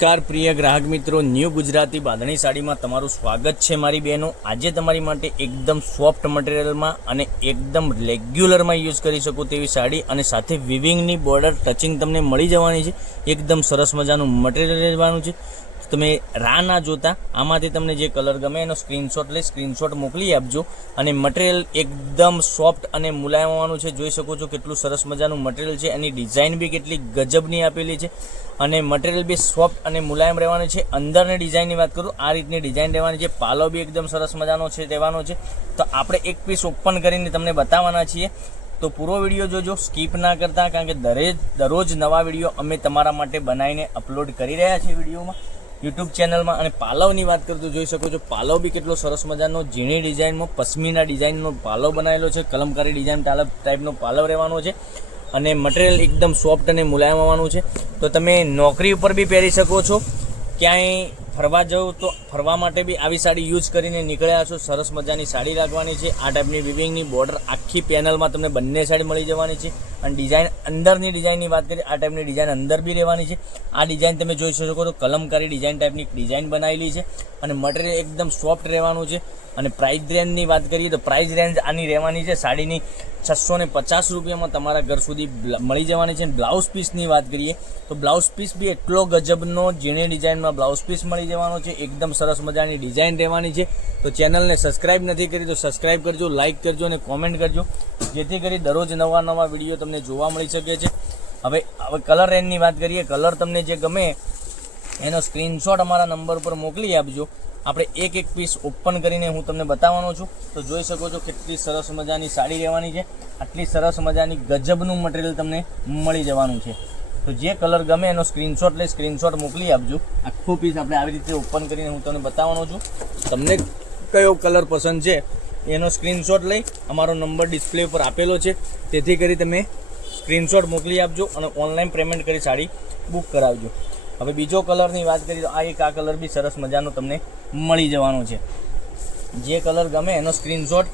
નમસ્કાર પ્રિય ગ્રાહક મિત્રો, ન્યૂ ગુજરાતી બાંધણી સાડીમાં તમારું સ્વાગત છે મારી બહેનો। આજે તમારી માટે એકદમ સોફ્ટ મટીરિયલમાં અને એકદમ રેગ્યુલરમાં યુઝ કરી શકો તેવી સાડી અને સાથે વિવિંગની બોર્ડર ટચિંગ તમને મળી જવાની છે। એકદમ સરસ મજાનું મટીરિયલ રહેવાનું છે। તમે રાહ ના જોતા આમાંથી તમને જે કલર ગમે એનો સ્ક્રીનશોટ લઈ સ્ક્રીનશોટ મોકલી આપજો। અને મટીરિયલ એકદમ સોફ્ટ અને મુલાયમ હોવાનું છે। જોઈ શકો છો કેટલું સરસ મજાનું મટીરિયલ છે। એની ડિઝાઇન બી કેટલી ગજબની આપેલી છે અને મટીરિયલ બી સોફ્ટ અને મુલાયમ રહેવાનું છે। અંદરની ડિઝાઇનની વાત કરું, આ રીતની ડિઝાઇન રહેવાની છે। પાલો બી એકદમ સરસ મજાનો છે રહેવાનો છે। તો આપણે એક પીસ ઓપન કરીને તમને બતાવવાના છીએ, તો પૂરો વિડીયો જોજો, સ્કીપ ના કરતા, કારણ કે દરરોજ નવા વિડીયો અમે તમારા માટે બનાવીને અપલોડ કરી રહ્યા છીએ વિડીયોમાં યુટ્યુબ ચેનલમાં। અને પાલવની વાત કરું તો જોઈ શકો છો પાલવ બી કેટલો સરસ મજાનો ઝીણી ડિઝાઇનમાં પશ્મિના ડિઝાઇનનો પાલવ બનાવેલો છે। કલમકારી ડિઝાઇન ટાઈપનો પાલવ રહેવાનો છે અને મટીરિયલ એકદમ સોફ્ટ અને મુલાયમ હોવાનું છે। તો તમે નોકરી ઉપર બી પહેરી શકો છો, ક્યાંય ફરવા જાઓ તો ફરવા માટે બી આવી સાડી યુઝ કરીને નીકળ્યા છો, સરસ મજાની સાડી લાગવાની છે। આ ટાઈપની વિવિંગની બોર્ડર આખી પેનલમાં તમને બંને સાઈડ મળી જવાની છે। અને ડિઝાઇન અંદરની ડિઝાઇનની વાત કરીએ, આ ટાઈપની ડિઝાઇન અંદર બી રહેવાની છે। આ ડિઝાઇન તમે જોઈ શકો તો કલમકારી ડિઝાઇન ટાઈપની ડિઝાઇન બનાવેલી છે અને મટીરિયલ એકદમ સોફ્ટ રહેવાનું છે। અને પ્રાઇસ રેન્જની વાત કરીએ તો પ્રાઇસ રેન્જ આની રહેવાની છે સાડીની 650 રૂપિયામાં તમારા ઘર સુધી મળી જવાની છે। બ્લાઉઝ પીસની વાત કરીએ તો બ્લાઉઝ પીસ બી એટલો ગજબનો ઝીણી ડિઝાઇનમાં બ્લાઉઝ પીસ મળી જવાનો છે। એકદમ સરસ મજાની ડિઝાઇન રહેવાની છે। તો ચેનલને સબસ્ક્રાઇબ નથી કરી તો સબસ્ક્રાઇબ કરજો, લાઇક કરજો અને કોમેન્ટ કરજો, જેથી કરી દરરોજ નવા વિડીયો તમને જોવા મળી શકે છે। હવે કલર રેન્જની વાત કરીએ, કલર તમને જે ગમે એનો સ્ક્રીનશોટ અમારા નંબર ઉપર મોકલી આપજો। આપણે એક એક પીસ ઓપન કરીને હું તમને બતાવવાનો છું। તો જોઈ શકો છો કેટલી સરસ મજાની સાડી રહેવાની છે। આટલી સરસ મજાની ગજબનું મટીરિયલ તમને મળી જવાનું છે। તો જે કલર ગમે એનો સ્ક્રીનશોટ લઈ સ્ક્રીનશોટ મોકલી આપજો। આખો પીસ આપણે આવી રીતે ઓપન કરીને હું તમને બતાવવાનો છું। તમને કયો કલર પસંદ છે એનો સ્ક્રીનશોટ લઈ અમારો નંબર ડિસ્પ્લે ઉપર આપેલો છે, તેથી કરી તમે સ્ક્રીનશોટ મોકલી આપજો અને ઓનલાઈન પેમેન્ટ કરી સાડી બુક કરાવજો। હવે બીજો કલરની વાત કરીએ તો આ કલર બી સરસ મજાનો તમને મળી જવાનો છે। જે કલર ગમે એનો સ્ક્રીનશોટ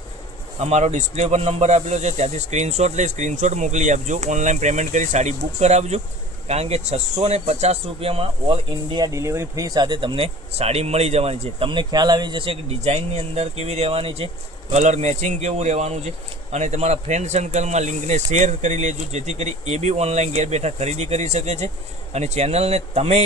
અમારો ડિસ્પ્લે પર નંબર આપેલો છે, ત્યાંથી સ્ક્રીનશોટ લઈ સ્ક્રીનશોટ મોકલી આપજો। ઓનલાઈન પેમેન્ટ કરી સાડી બુક કરાવજો, કારણ કે 650 રૂપિયામાં ઓલ ઇન્ડિયા ડિલિવરી ફ્રી સાથે તમને સાડી મળી જવાની છે। તમને ખ્યાલ આવી જશે કે ડિઝાઇનની અંદર કેવી રહેવાની છે, કલર મેચિંગ કેવું રહેવાનું છે। અને તમારા ફ્રેન્ડ સર્કલમાં લિંકને શેર કરી લેજો, જેથી કરી એ બી ઓનલાઈન ઘેર બેઠા ખરીદી કરી શકે છે। અને ચેનલને તમે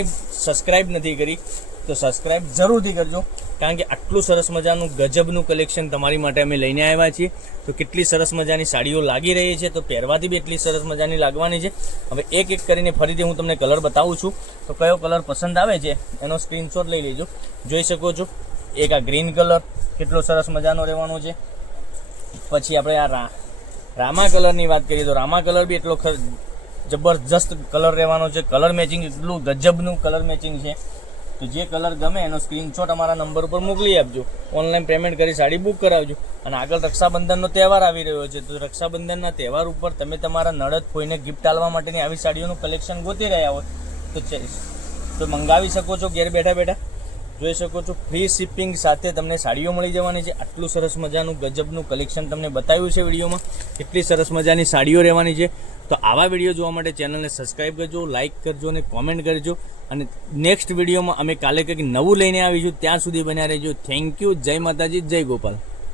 સબસ્ક્રાઈબ નથી કરી તો સબસ્ક્રાઈબ જરૂરથી કરજો, કારણ કે આટલું સરસ મજાનું ગજબનું કલેક્શન તમારી માટે અમે લઈને આવ્યા છીએ। તો કેટલી સરસ મજાની સાડીઓ લાગી રહી છે, તો પહેરવાથી બી એટલી સરસ મજાની લાગવાની છે। હવે એક એક કરીને ફરીથી હું તમને કલર બતાવું છું, તો કયો કલર પસંદ આવે છે એનો સ્ક્રીનશોટ લઈ લેજો। જોઈ શકો છો એક આ ગ્રીન કલર કેટલો સરસ મજાનો રહેવાનો છે। પછી આપણે આ રામા કલરની વાત કરીએ તો રામા કલર બી એટલો જબરજસ્ત કલર રહેવાનો છે। કલર મેચિંગ એટલું ગજબનું કલર મેચિંગ છે। તો જે કલર ગમે એનો સ્ક્રીનશોટ અમારા નંબર ઉપર મોકલી આપજો, ઓનલાઈન પેમેન્ટ કરી સાડી બુક કરાવજો। અને આગળ રક્ષાબંધનનો તહેવાર આવી રહ્યો છે, તો રક્ષાબંધનના તહેવાર ઉપર તમે તમારા નણંદ કોઈને ગિફ્ટ આપવા માટેની આવી સાડીઓનું કલેક્શન ગોતી રહ્યા હોય તો મંગાવી શકો છો ઘેર બેઠા બેઠા। જોઈ શકો છો ફ્રી શિપિંગ સાથે તમને સાડીઓ મળી જવાની છે। આટલું સરસ મજાનું ગજબનું કલેક્શન તમને બતાવ્યું છે વિડીયોમાં, કેટલી સરસ મજાની સાડીઓ રહેવાની છે। તો આવા વિડીયો જોવા માટે ચેનલને સબસ્ક્રાઈબ કરજો, લાઇક કરજો અને કોમેન્ટ કરજો। અને નેક્સ્ટ વિડીયોમાં અમે કાલે કંઈક નવું લઈને આવીશું, ત્યાં સુધી બન્યા રહેજો। થેન્ક યુ, જય માતાજી, જય ગોપાલ।